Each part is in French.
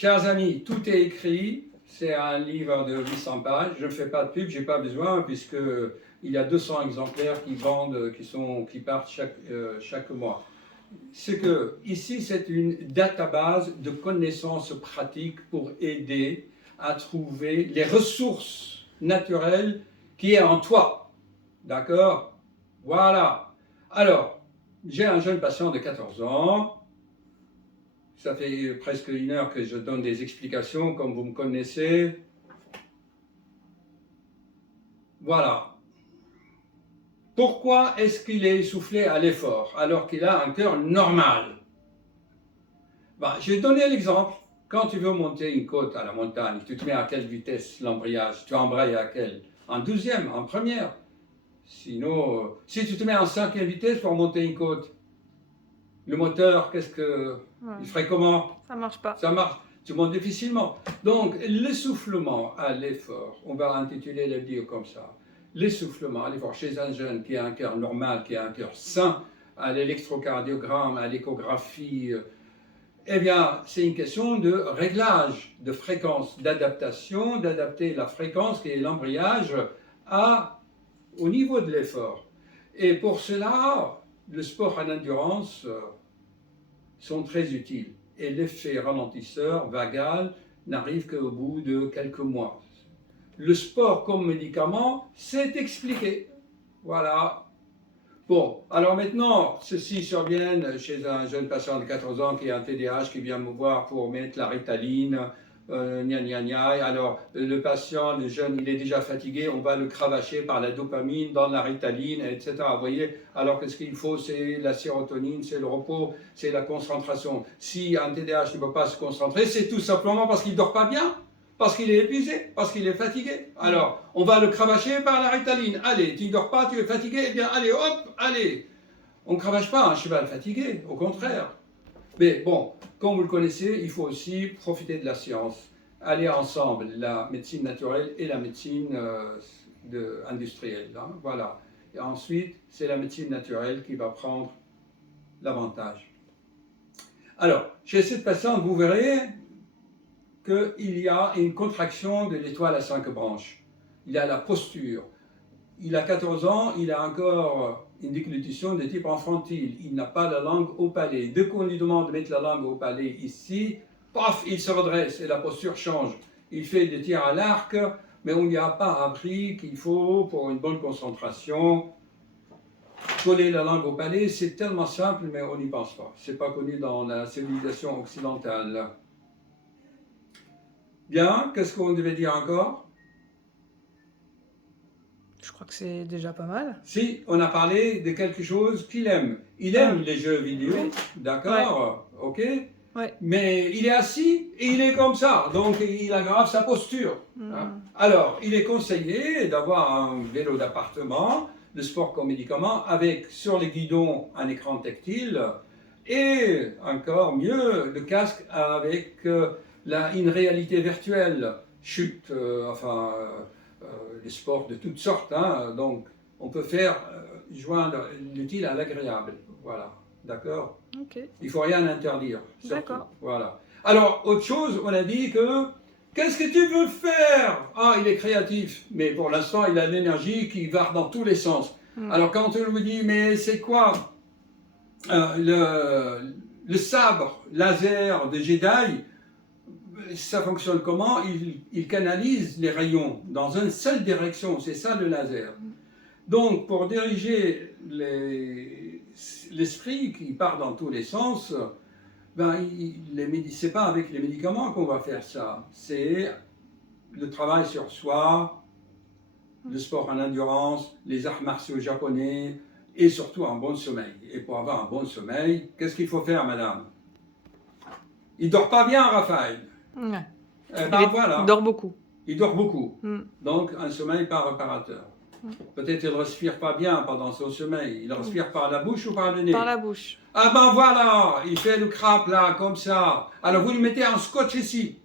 Chers amis, tout est écrit. C'est un livre de 800 pages. Je ne fais pas de pub, je n'ai pas besoin, puisqu'il y a 200 exemplaires qui vendent, qui partent chaque mois. C'est que ici, c'est une database de connaissances pratiques pour aider à trouver les ressources naturelles qui est en toi. D'accord? Voilà. Alors, j'ai un jeune patient de 14 ans. Ça fait presque 1 heure que je donne des explications, comme vous me connaissez. Voilà. Pourquoi est-ce qu'il est essoufflé à l'effort alors qu'il a un cœur normal? Je vais donner l'exemple. Quand tu veux monter une côte à la montagne, tu te mets à quelle vitesse l'embrayage? Tu embrayes à quelle? En 12e, en première. Sinon, si tu te mets en 5e vitesse pour monter une côte, le moteur, il ferait comment? Ça marche pas. Ça marche. Tu montes difficilement. Donc, l'essoufflement à l'effort, on va intituler le livre comme ça. L'essoufflement à l'effort chez un jeune qui a un cœur normal, qui a un cœur sain, à l'électrocardiogramme, à l'échographie, eh bien, c'est une question de réglage, de fréquence, d'adaptation, d'adapter la fréquence qui est l'embrayage au niveau de l'effort. Et pour cela, le sport en endurance sont très utiles. Et l'effet ralentisseur, vagal, n'arrive qu'au bout de quelques mois. Le sport comme médicament, c'est expliqué. Voilà. Bon, alors maintenant, ceci survient chez un jeune patient de 14 ans qui a un TDAH qui vient me voir pour mettre la Ritaline, Alors, le patient, le jeune, il est déjà fatigué, on va le cravacher par la dopamine dans la Ritaline, etc. Vous voyez, alors que ce qu'il faut, c'est la sérotonine, c'est le repos, c'est la concentration. Si un TDAH ne peut pas se concentrer, c'est tout simplement parce qu'il ne dort pas bien, parce qu'il est épuisé, parce qu'il est fatigué. Alors, on va le cravacher par la Ritaline. Allez, tu ne dors pas, tu es fatigué, eh bien, allez, hop, allez. On ne cravache pas un cheval fatigué, au contraire. Mais bon, comme vous le connaissez, il faut aussi profiter de la science. Aller ensemble, la médecine naturelle et la médecine industrielle. Hein, voilà. Et ensuite, c'est la médecine naturelle qui va prendre l'avantage. Alors, chez cette patiente, vous verrez qu'il y a une contraction de l'étoile à 5 branches. Il y a la posture. Il a 14 ans, il a encore une déglutition de type infantile. Il n'a pas la langue au palais. Dès qu'on lui demande de mettre la langue au palais ici, paf, il se redresse et la posture change. Il fait des tirs à l'arc, mais on n'y a pas appris qu'il faut, pour une bonne concentration, coller la langue au palais. C'est tellement simple, mais on n'y pense pas. Ce n'est pas connu dans la civilisation occidentale. Bien, qu'est-ce qu'on devait dire encore? Je crois que c'est déjà pas mal. Si, on a parlé de quelque chose qu'il aime. Il aime les jeux vidéo, oui. D'accord, ouais. Ok. Ouais. Mais il est assis et il est comme ça, donc il aggrave sa posture. Hein. Alors, il est conseillé d'avoir un vélo d'appartement, de sport comme médicament, avec sur les guidons un écran tactile et encore mieux le casque avec une réalité virtuelle, chute, les sports de toutes sortes. Hein, donc, on peut faire joindre l'utile à l'agréable. Voilà. D'accord? Okay. Il ne faut rien interdire. D'accord. Voilà. Alors, autre chose, on a dit que qu'est-ce que tu veux faire? Ah, il est créatif, mais pour l'instant, il a l'énergie qui va dans tous les sens. Alors, quand on lui dit, mais c'est quoi le sabre laser de Jedi? Ça fonctionne comment? Il canalise les rayons dans une seule direction, c'est ça le laser. Donc, pour diriger l'esprit qui part dans tous les sens, c'est pas avec les médicaments qu'on va faire ça. C'est le travail sur soi, le sport en endurance, les arts martiaux japonais et surtout un bon sommeil. Et pour avoir un bon sommeil, qu'est-ce qu'il faut faire, madame? Il dort pas bien, Raphaël. Ouais. Voilà. Il dort beaucoup. Il dort beaucoup. Donc, un sommeil pas réparateur. Peut-être il ne respire pas bien pendant son sommeil. Il respire par la bouche ou par le nez? Par la bouche. Ah ben voilà, il fait le crabe là, comme ça. Alors vous le mettez en scotch ici.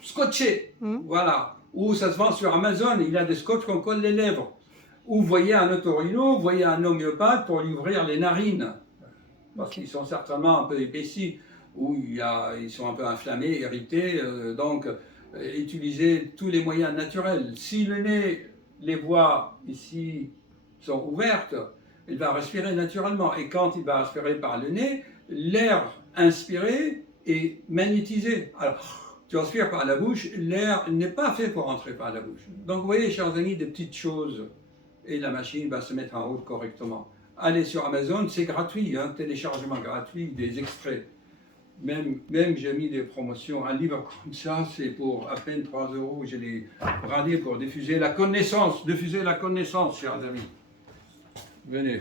Scotché. Voilà. Ou ça se vend sur Amazon, il y a des scotch qu'on colle les lèvres. Ou vous voyez un otorino, vous voyez un homéopathe pour lui ouvrir les narines. Parce qu'ils sont certainement un peu épaissis. où ils sont un peu inflammés, irrités, donc utiliser tous les moyens naturels. Si le nez, les voies ici sont ouvertes, il va respirer naturellement. Et quand il va respirer par le nez, l'air inspiré est magnétisé. Alors, tu respires par la bouche, l'air n'est pas fait pour entrer par la bouche. Donc, vous voyez, chers amis, des petites choses, et la machine va se mettre en route correctement. Allez sur Amazon, c'est gratuit, hein, téléchargement gratuit, des extraits. Même j'ai mis des promotions. Un livre comme ça, c'est pour à peine 3 €. Je l'ai bradé pour diffuser la connaissance, chers amis. Venez.